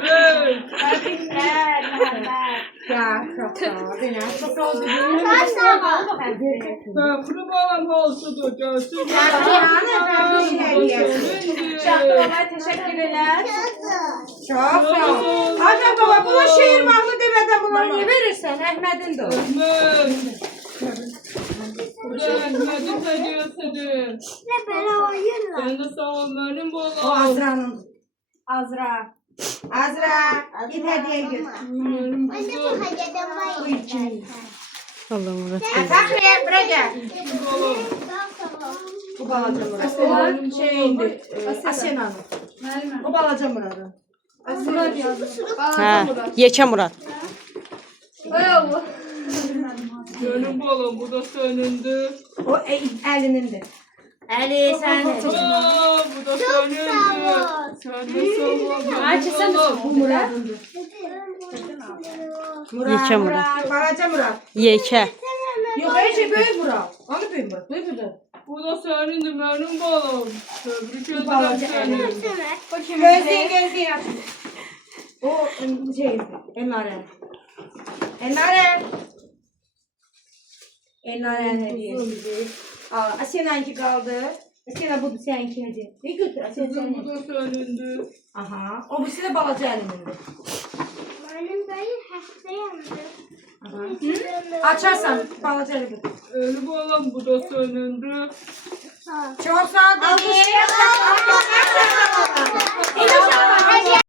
Tebrikler. Ya çok sağ ol. Çok sağ ol. Kurbanım olsun görsün. Şahtıralar teşekkürler. Çok sağ ol. Ana baba buna şehir mahlı demeden bunları ne verirsen Ahmet'in de o. Ahmet'in hediyesidir. Sen de sağ ol benim O oğlum. Azra'nın. Azra. Azra git hediye götür. Benim kızım. Allah Murat. Takriye buraya gel. Oğlum. Bu balaca Murat. O şeyindi. Asena'nın. O balaca Murat'ın. Ha, Yekə Murat. Benim oğlum bu da senindi. O elinindir. Ali sen de. Bu da senindi. Sen de sağ ol. Ayça sen de Bu Murat'ındır. Yekə Murat. Balaca Murat. Yekə. Yok her şey büyük Murat. Onu büyük Murat. Büyük Murat. Bu da senindi benim oğlum. Tebrik ederim Balaca seni. Gözlüğün aç. O şey, Enaren. Enaren. Enaren hediyesi. Aa, Asena'nınki kaldı. Asena bu seninki hediye. Ne götür Asena Bu senin. da senindi. Aha. O bu size balaca eliminde. Benim dayım hastayım. Açarsan balaca eliminde. Benim oğlum bu da senindi. Çok sağ ol.